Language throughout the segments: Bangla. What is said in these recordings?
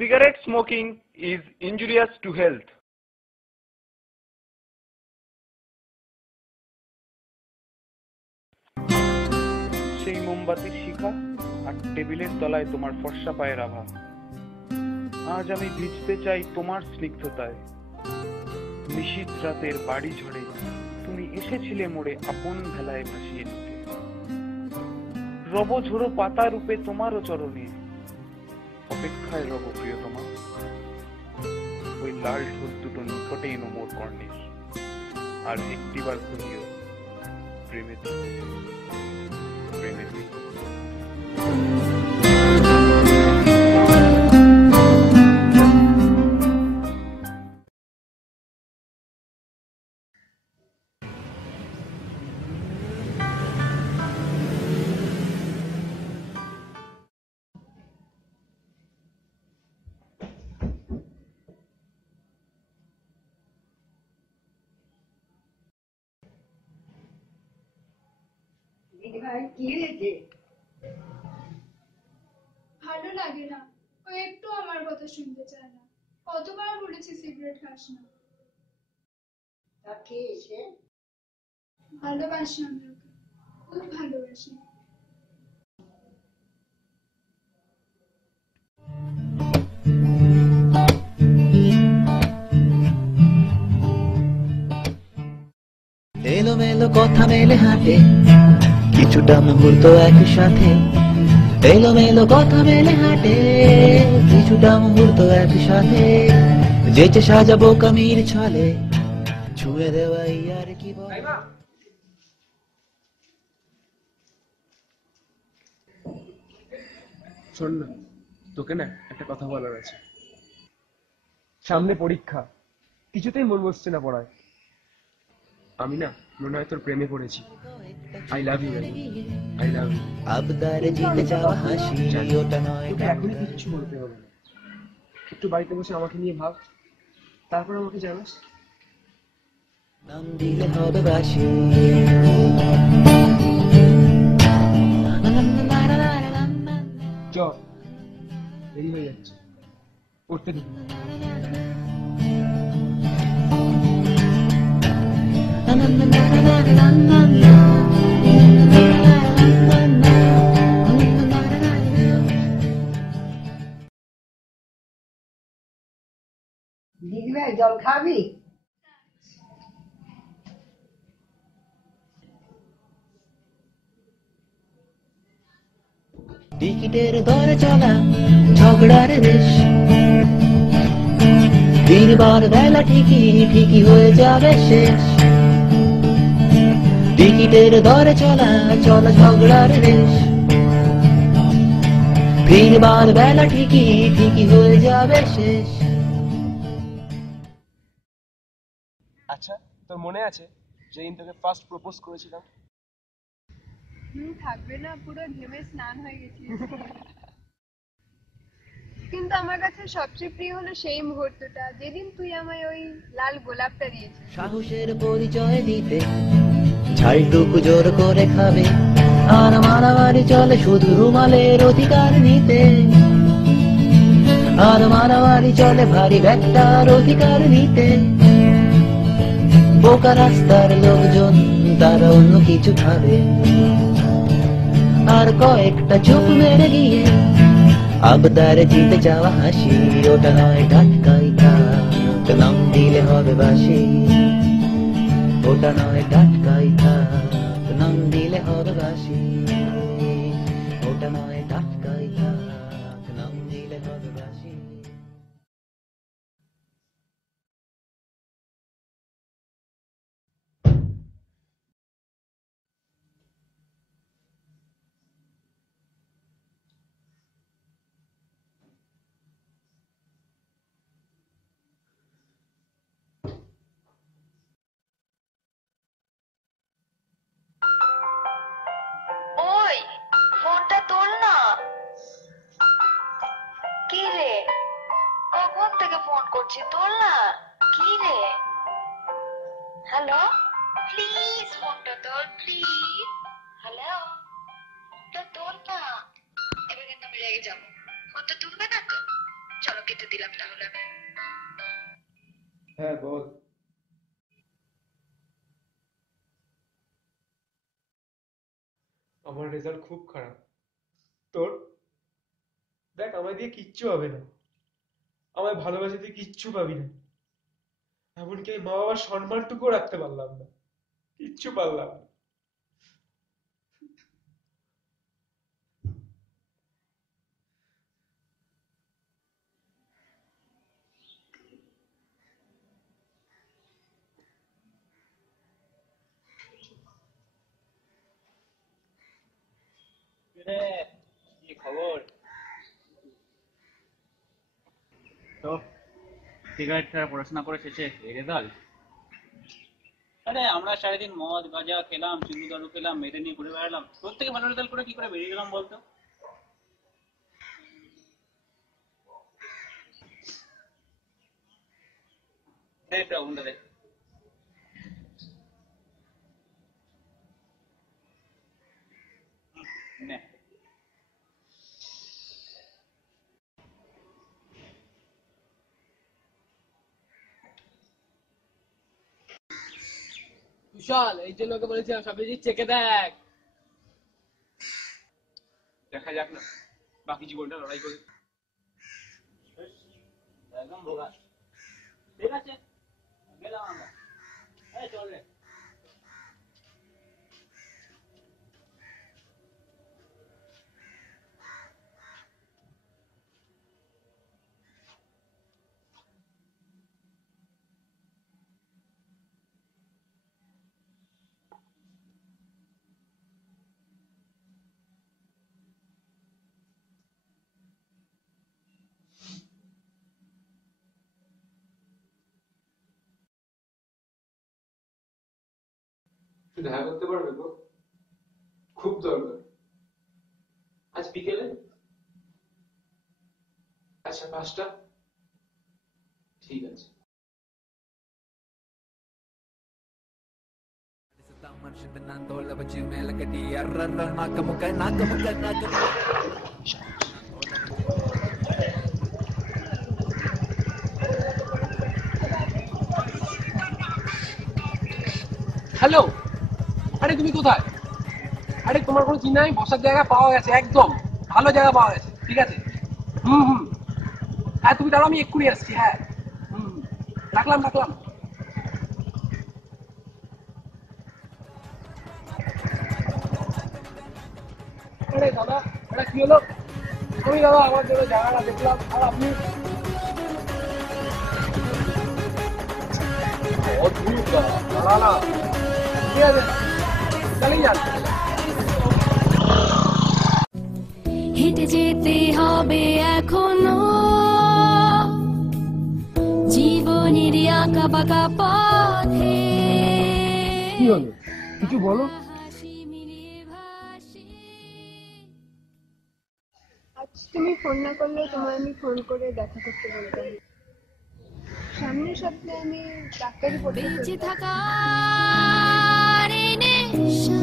Cigarette smoking is injurious to health. সেই মোমবাতির শিখা আর টেবিলের তলায় তোমার ফর্সা পায়ের আভা। আজ আমি ভিজতে চাই তোমার স্নিগ্ধতায়। নিশীথ রাতের বাড়ি ঝড়ে তুমি এসেছিলে মোড়ে আপন ভেলায় ভাসিয়ে নিতে। রব ঝোড়ো পাতা রূপে তোমারও চরণে অপেক্ষায় রব প্রিয়তমা। ওই লাল ঢোল দুটো নিকটে এনো মোর কর্ণের, আর একটিবার কহিও প্রেমেতে প্রেমেতে। ভালো লাগে না, ও একটু আমার কথা শুনতে চায় না। কতবার বলেছি সিগারেট খাস না। ভালোবাসি আমি ওকে, খুব ভালোবাসি। এলোমেলো কথা মেলে হাঁটে কিছুটা মুহূর্ত একসাথে। এলোমেলো কথা মেলে হাঁটে কিছুটা মুহূর্ত একসাথে। যেচে সাজাবো কামির ছলে ছুঁয়ে দেওয়াই আর কি বলে। শোন না, তোকে না একটা কথা বলার আছে। সামনে পরীক্ষা, কিছুতেই মন বসছে না পড়ায়। আমি না মনে হয় তোর প্রেমে পড়েছি। I love you, I love you. আবদারে জিতে যাওয়া হাসি ওটা নয়। তোকে এখনই কিচ্ছু বলতে হবে না, একটু বাড়িতে বসে আমাকে নিয়ে ভাব, তারপর আমাকে জানাস। নাম দিলে হবে বাসি। চ, দেরি হয়ে যাচ্ছে, পড়তে দিবি। জল খাবি? টিকিটের দরে চলা ঝগড়ার রেশ, দিনবার বেলা ঠিকই ঠিকই হয়ে যাবে শেষ। টিকিটের দরে চলা চলা ঝগড়ার রেশ, দিনবার বেলা ঠিকই ঠিকই হয়ে যাবে শেষ। আচ্ছা, তোর মনে আছে যেদিন তোকে ফার্স্ট প্রপোজ করেছিলাম? থাকবে না, পুরো ঘেমে স্নান হয়ে গেছি। কিন্তু আমার কাছে সবচেয়ে প্রিয় হলো সেই মুহূর্তটা যেদিন তুই আমায় ওই লাল গোলাপটা দিয়েছিস। সাহসের পরিচয় দিতে ঝালটুকু জোর করে খাবে, আর মারামারি চলে শুধু রুমালের অধিকার নিতে। আর মারামারি চলে ভারী ব্যাগটার অধিকার নিতে। বোকা রাস্তার লোকজন তারা অন্য কিছু ভাবে, আর কয়েকটা চোখ মেরে গিয়ে আবদারে জিতে যাওয়া হাসি ওটা নয় টাটকাই থাক। নাম দিলে হবে বাসি ওটা নয় টাটকাই থাক। নাম দিলে হবে বাসি ওটা নয় টাটকাই থাক। নাম দিলে হবে বাসি। ওই ফোনটা তোল না। কি রে, কখন থেকে ফোন করছি, তোল না। কি রে, হ্যালো, প্লিজ ফোনটা তোল প্লিজ। হ্যালো, তো তোল না। এবার কিন্তু আমি রেগে যাবো। ফোনটা তুলবে না তো? চলো কেটে দিলাম তাহলে আমি। হ্যাঁ বল। আমার রেজাল্ট খুব খারাপ। তোর? দেখ, আমায় দিয়ে কিচ্ছু হবে না। আমায় ভালোবাসা তুই কিচ্ছু পাবি না। এমনকি আমি মা বাবার সম্মানটুকুও রাখতে পারলাম না। কিচ্ছু পারলাম না। কি খবর? তো সিগারেট ছাড়া পড়াশোনা করে শেষে এই রেজাল্ট? আরে আমরা সারাদিন মদ গাঁজা খেলাম, চুরু দারু খেলাম, মেয়েদের নিয়ে ঘুরে বেড়ালাম, তোর থেকে ভালো রেজাল্ট করে কি করে বেরিয়ে গেলাম বলতো? দেখ ঘন্টা দেখ। নে। বিশাল, এই জন্য ওকে বলেছিলাম সব কিছু চেকে দেখ। দেখা যাক না, বাকি জীবনটা লড়াই করে। একদম বোকা। ঠিক আছে, গেলাম আমরা। এই চল রে। তুই দেখা করতে পারবে তো? খুব দরকার। আজ বিকেলে? আচ্ছা, 5টা? ঠিক আছে। হ্যালো, আরে তুমি কোথায়? আরে তোমার কোনো চিন্তা নেই, বসার জায়গা পাওয়া গেছে, একদম ভালো জায়গা পাওয়া গেছে। ঠিক আছে, হুম। হ্যাঁ তুমি দাঁড়াও, আমি এক্ষুনি আসছি। হ্যাঁ রাখলাম। আরে দাদা, এটা কি হলো? আমি দাদা আমার জন্য জায়গাটা দেখলাম, আর আপনি অদ্ভুত দাদা না। ঠিক আছে, চালিয়ে যান। হেঁটে যেতে হবে এখনো জীবনের আঁকা বাঁকা পথে। কি হলো, কিছু বলো। আজ তুমি ফোন না করলেও তোমায় আমি ফোন করে দেখা করতে বলতাম। সামনের সপ্তাহে আমি ডাক্তারি পড়তে বেঁচে চললাম। থাকার এই নেশা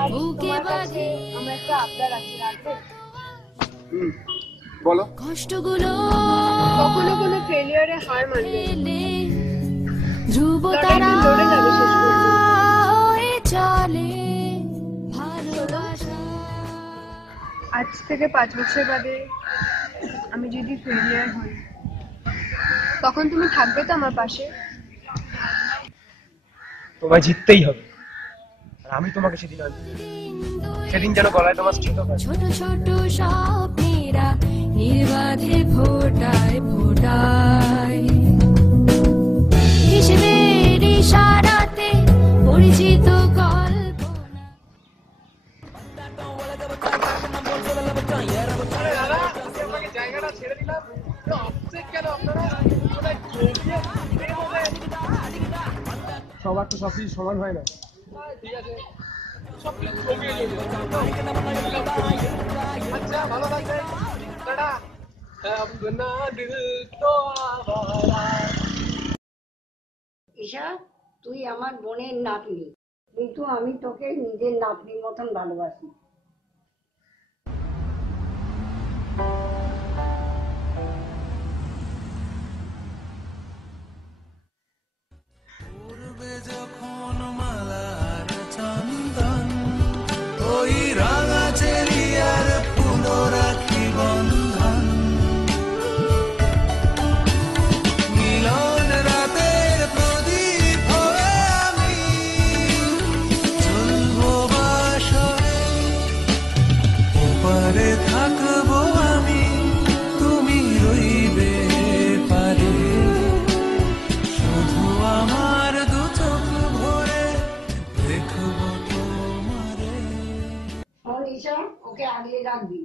আজ বুকে তোমার কাছে বাঁধে আমার একটা আবদার আছে, রাখবে? বলো। কষ্টগুলো কখনো কোনো ফেলিয়ারে হার মানবে না। এলে ধ্রুব লড়াইটা তারা লড়ে যাবে শেষ পর্যন্ত। হয়ে চলে ভালোবাসা। আজ থেকে 5 বছর বাদে আমি যদি ফেলিয়ার হই, তখন তুমি থাকবে তো আমার পাশে? তোমায় জিততেই হবে, আর আমি তোমাকে সেদিন আনবো। সেদিন যেন গলায় তোমার ছোট ছোট ছোট স্বপ্নেরা নির্বাধে ফোটায় হিসেবের ইশারাতে পরিচিত কল্পনা। জায়গাটা ছেড়ে দিলাম, কেন আপনারা সবার তো সবকিছু সমান হয় না। ঠিক আছে, আচ্ছা ভালো থাকবেন, টাটা। अपना दिल तो आवारा। ঈশা, তুই আমার বোনের নাতনি, কিন্তু আমি তোকে নিজের নাতনির মতন ভালোবাসি। আগলে রাখবি।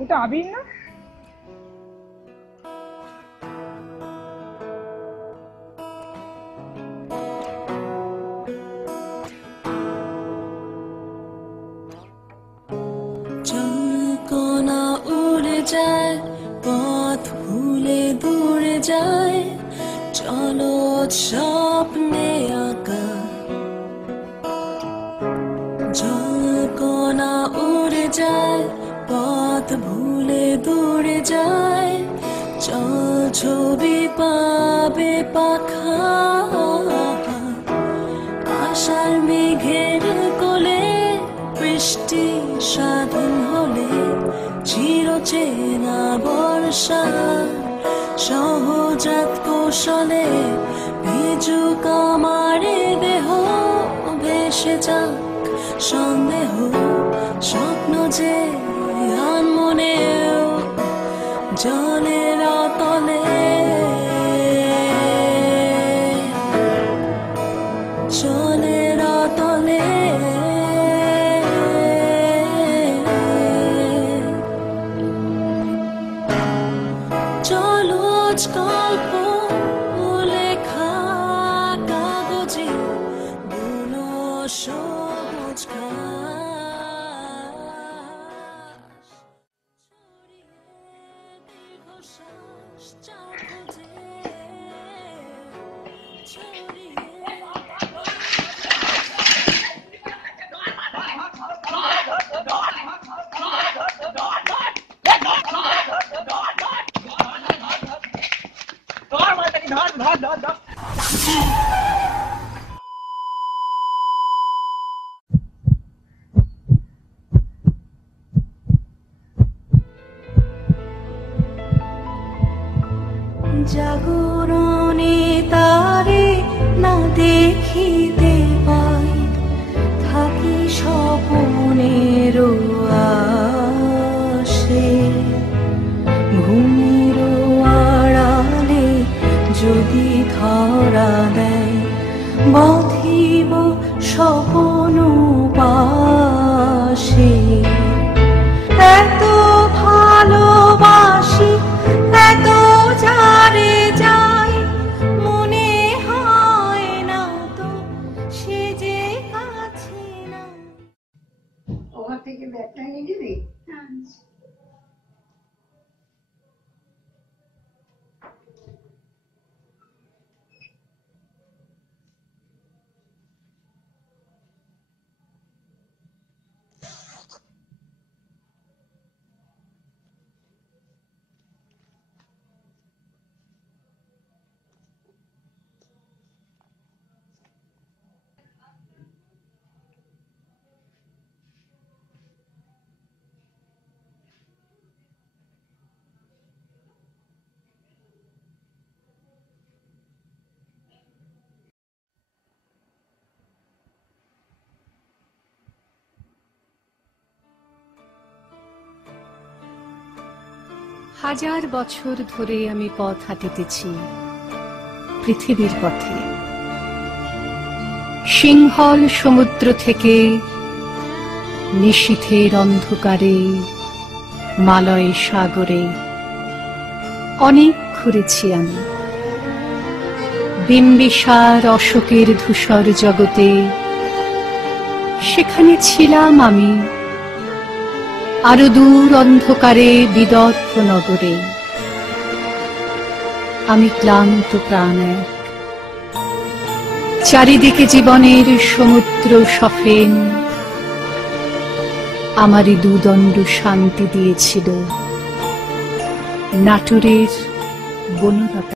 ওটা আবির না? জলকণা উড়ে যায়, পথ ভুলে দূরে যায়, চলো স্বপ্নে আঁকা। জলকণা উড়ে যায়, পথ ভুলে দূরে যায়, চল ছবি পাবে পাখা। আশার মেঘের কোলে বৃষ্টি স্বাধীন হলে, চিরচেনা বর্ষা সহজাত কৌশলে ভিজুক আমার দেহ, ভেসে যাক সন্দেহ স্বপ্ন যে আনমনেও জলের তলে। জলের তলে জলজ গল্প লেখা কাগজে বুনো সবুজ ঘাস, ছড়িয়ে দীর্ঘশ্বাস চাও খুঁজে, ছড়িয়ে জাগরণে তারে না দেখিতে পাই, থাকি স্বপনের আশে। ঘুমের আড়ালে যদি ধরা দেয়, বাঁধিব স্বপন পাশে। এত ভালোবাসি, এত যারে যাই, মনে হয় না তো সে যে কাছে না। ওখান থেকে ব্যাগটা নিয়ে দিবি। হাজার বছর ধরে আমি পথ হাঁটিতেছি পৃথিবীর পথে। সিংহল সমুদ্র থেকে নিশীথের অন্ধকারে, মালয় সাগরে অনেক ঘুরেছি আমি। বিম্বিসার অশোকের ধূসর জগতে, সেখানে ছিলাম আমি। আরো দূর অন্ধকারে বিদর্ভ নগরে আমি ক্লান্ত প্রাণ এক। চারিদিকে জীবনের সমুদ্র সফেন আমারই দুদণ্ড শান্তি দিয়েছিল নাটোরের বনলতা।